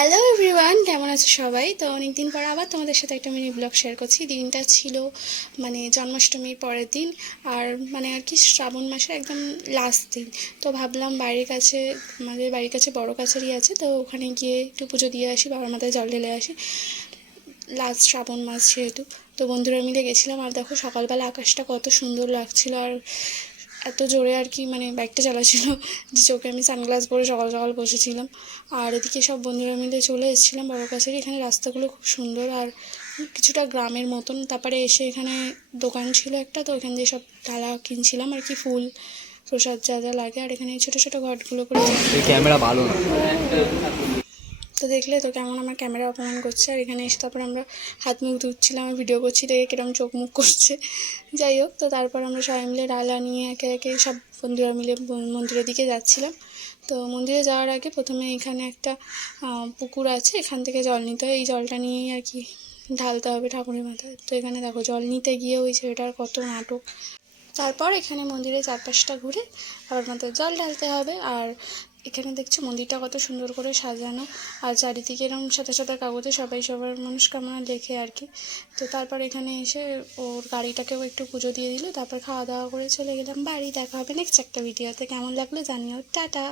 Hello everyone, কেমন আছো সবাই? তো অনেক দিন পর আবার তোমাদের সাথে একটা মিনি ব্লগ শেয়ার করছি। দিনটা ছিল জন্মাষ্টমীর পরের দিন, আর আর কি শ্রাবণ মাসের একদম লাস্ট দিন। তো ভাবলাম আমাদের বাড়ির কাছে বড় কাছারি আছে, তো ওখানে গিয়ে একটু পুজো দিয়ে আসি, বাবার মাথায় জল ঢেলে আসি, লাস্ট শ্রাবণ মাস যেহেতু। তো বন্ধুরা মিলে গেছিলাম, আর দেখো সকালবেলা আকাশটা কত সুন্দর লাগছিল, আর এত জোরে আর কি বাইকটা চালাচ্ছিল যে চোখে আমি সানগ্লাস পরে সকাল সকাল বসেছিলাম। আর এদিকে সব বন্ধুরা মিলে চলে এসেছিলাম বড় কাছের। এখানে রাস্তাগুলো খুব সুন্দর আর কিছুটা গ্রামের মতন। তারপরে এসে এখানে দোকান ছিল একটা, তো এখান দিয়ে সব ডালা কিনছিলাম আর কি, ফুল প্রসাদ যা যা লাগে। আর এখানে ছোটো ছোটো ঘটগুলো করে ক্যামেরা ভালো না। তো দেখলে তো কেমন আমার ক্যামেরা অপমান করছে। আর এখানে এসে তারপর আমরা হাত মুখ ধুচ্ছিলাম, আমি ভিডিও করছি দেখে কিরম চোখ মুখ করছে। যাই হোক, তো তারপর আমরা সবাই মিলে ডালা নিয়ে একে একে সব বন্ধুরা মিলে মন্দিরের দিকে যাচ্ছিলাম। তো মন্দিরে যাওয়ার আগে প্রথমে এখানে একটা পুকুর আছে, এখান থেকে জল নিতে হয়। এই জলটা নিয়েই আর কি ঢালতে হবে ঠাকুরের মাথায়। তো এখানে দেখো জল নিতে গিয়ে ওই ছেলেটার কত নাটক। তারপর এখানে মন্দিরে চারপাশটা ঘুরে বাবার মাথায় জল ঢালতে হবে। আর এখানে দেখছি মন্দিরটা কত সুন্দর করে সাজানো, আর চারিদিকে এরকম সাদা সাদা কাগজে সবাই সবার মনস্কামনা লেখে আর কি। তো তারপর এখানে এসে ওর গাড়িটাকেও একটু পুজো দিয়ে দিল, তারপর খাওয়া দাওয়া করে চলে গেলাম বাড়ি। দেখা হবে নেক্সট একটা ভিডিওতে। কেমন লাগলো জানিও। টাটা।